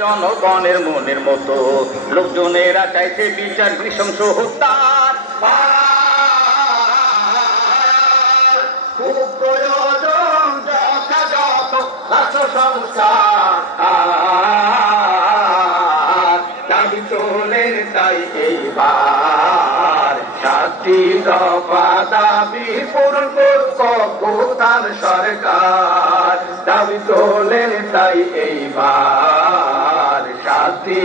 জনগণের মনের মতো লোকজনেরা চাইছে বিচার নৃশংস হত্যার খুব প্রয়োজন যথাযথ রাষ্ট্র সংস্কার দাবি তোলেন তাই এইবার 7টি দফা দাবি পূরণ করুক অভ্যুত্থান সরকার দাবি তোলেন তাই এইবার 7টি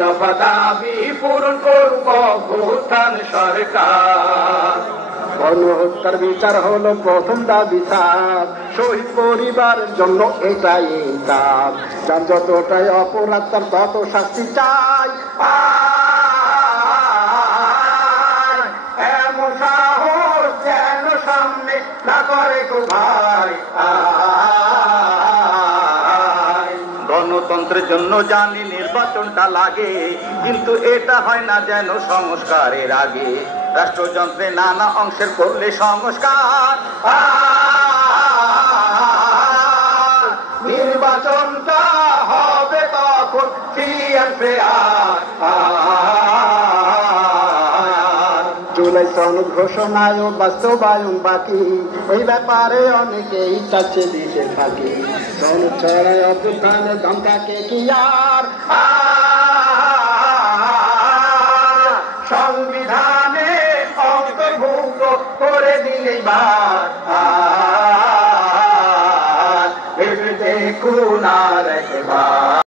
দফা দাবি পূরণ করুক অভ্যুত্থান সরকার গণহত্যার বিচার হলো প্রথম দাবি সার শহীদ পরিবারের জন্য এটাই ইনসাফ যার যতটাই অপরাধ তার তত শাস্তি চাই এমন সাহস যেন সামনে না করে গো ভাই গণতন্ত্রের জন্য জানি নির্বাচনটা লাগে কিন্তু এটা হয় না যেন সংস্কারের আগে রাষ্ট্রযন্ত্রে নানা অংশের করলে সংস্কার নির্বাচনটা হবে তখন ফ্রি অ্যান্ড ফেয়ার জুলাই সনদ ঘোষণায় বাস্তবায়ন বাকি এই ব্যাপারে অনেকেই চাচ্ছে দিতে থাকি সনদ ছড়ায় অভ্যুত্থানের দমকাকে কি আর সংবিধানে অন্তর্ভুক্ত করে দিলেই দেখুন আর একবার